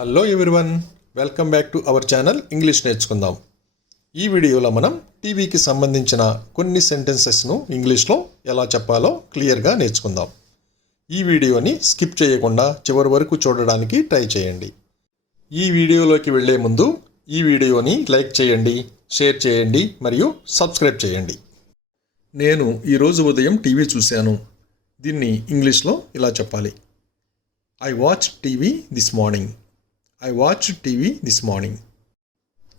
Hello everyone, welcome back to our channel English నేర్చుకుందాం. ఈ వీడియోలో మనం టీవీకి సంబంధించిన కొన్ని సెంటెన్సెస్ను ఇంగ్లీష్లో ఎలా చెప్పాలో క్లియర్గా నేర్చుకుందాం. ఈ వీడియోని స్కిప్ చేయకుండా చివరి వరకు చూడడానికి ట్రై చేయండి. ఈ వీడియోలోకి వెళ్ళే ముందు ఈ వీడియోని లైక్ చేయండి, షేర్ చేయండి మరియు సబ్స్క్రైబ్ చేయండి. నేను ఈరోజు ఉదయం టీవీ చూశాను. దీన్ని ఇంగ్లీష్లో ఇలా చెప్పాలి. I watched TV this morning. I watched TV this morning.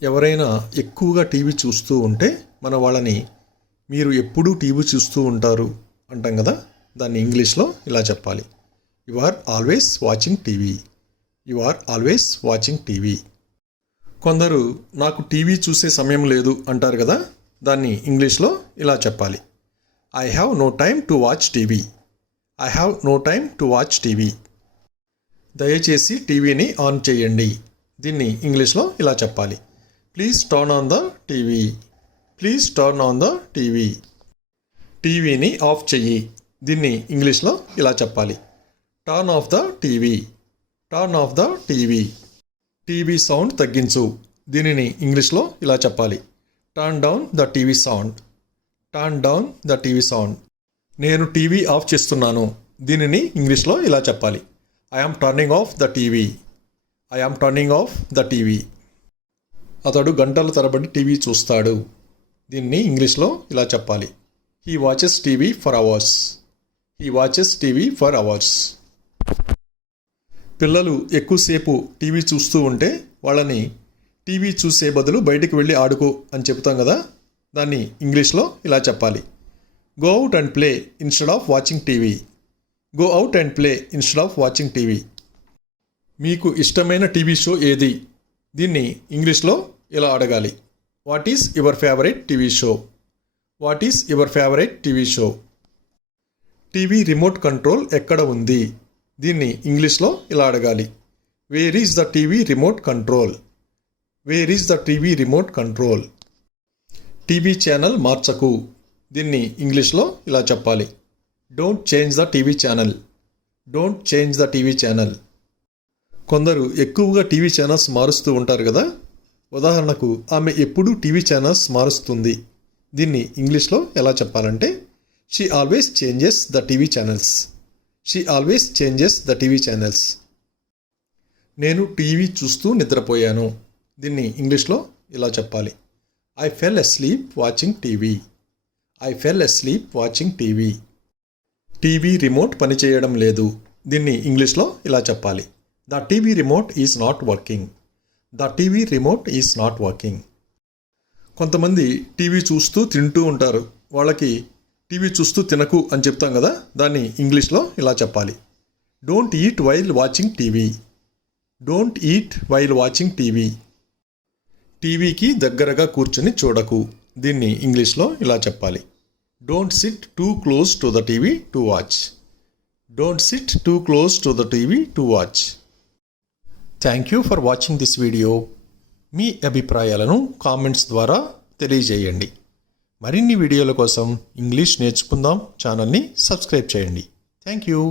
ఎవరైనా ఎక్కువగా టీవీ చూస్తూ ఉంటే మన వాళ్ళని మీరు ఎప్పుడూ టీవీ చూస్తూ ఉంటారు అంటాం కదా, దాన్ని ఇంగ్లీష్లో ఇలా చెప్పాలి. You are always watching TV. You are always watching TV. కొందరు నాకు టీవీ చూసే సమయం లేదు అంటారు కదా, దాన్ని ఇంగ్లీష్లో ఇలా చెప్పాలి. I have no time to watch TV. I have no time to watch TV. దయచేసి టీవీని ఆన్ చేయండి. దీన్ని ఇంగ్లీష్లో ఇలా చెప్పాలి. Please turn on the TV. Please turn on the TV. టీవీని ఆఫ్ చెయ్యి. దీన్ని ఇంగ్లీష్లో ఇలా చెప్పాలి. Turn off the TV. Turn off the TV. TV sound తగ్గించు. దీనిని ఇంగ్లీష్లో ఇలా చెప్పాలి. Turn down the TV sound. Turn down the TV sound. నేను టీవీ ఆఫ్ చేస్తున్నాను. దీనిని ఇంగ్లీష్లో ఇలా చెప్పాలి. I am turning off the TV. I am turning off the TV. అతడు గంటల తరబడి టీవీ చూస్తాడు. దీన్ని ఇంగ్లీష్లో ఇలా చెప్పాలి. He watches TV for hours. He watches TV for hours. పిల్లలు ఎక్కువసేపు టీవీ చూస్తూ ఉంటే వాళ్ళని టీవీ చూసే బదులు బయటికి వెళ్ళి ఆడుకో అని చెప్తాం కదా, దాన్ని ఇంగ్లీష్లో ఇలా చెప్పాలి. Go out and play instead of watching TV. Go out and play instead of watching TV. మీకు ఇష్టమైన టీవీ షో ఏది? దీన్ని ఇంగ్లీష్లో ఇలా అడగాలి. What is your favourite TV show? What is your favourite TV show? TV remote control ఎక్కడ ఉంది? దీన్ని ఇంగ్లీష్లో ఇలా అడగాలి. Where is the TV remote control? Where is the TV remote control? TV channel మార్చకు. దీన్ని ఇంగ్లీష్లో ఇలా చెప్పాలి. Don't change the TV channel. Don't change the TV channel. కొందరు ఎక్కువగా టీవీ ఛానల్స్ మారుస్తూ ఉంటారు కదా, ఉదాహరణకు ఆమె ఎప్పుడూ టీవీ ఛానల్స్ మారుస్తుంది. దీన్ని ఇంగ్లీష్లో ఎలా చెప్పాలంటే she always changes the TV channels. She always changes the TV channels. నేను టీవీ చూస్తూ నిద్రపోయాను. దీన్ని ఇంగ్లీష్లో ఇలా చెప్పాలి. I fell asleep watching TV. I fell asleep watching TV. TV remote పనిచేయడం లేదు. దీన్ని ఇంగ్లీష్లో ఇలా చెప్పాలి. The TV remote is not working. The TV remote is not working. కొంతమంది టీవీ చూస్తూ తింటూ ఉంటారు. వాళ్ళకి టీవీ చూస్తూ తినకు అని చెప్తాం కదా, దాన్ని ఇంగ్లీష్లో ఇలా చెప్పాలి. Don't eat while watching TV. Don't eat while watching TV. టీవీకి దగ్గరగా కూర్చొని చూడకు. దీన్ని ఇంగ్లీష్లో ఇలా చెప్పాలి. Don't sit too close to the TV to watch. Don't sit too close to the TV to watch. Thank you for watching this video. మీ అభిప్రాయాలను comments ద్వారా తెలియజేయండి. మరిన్ని వీడియోల కోసం ఇంగ్లీష్ నేర్చుకుందాం ఛానల్ని సబ్స్క్రైబ్ చేయండి. Thank you.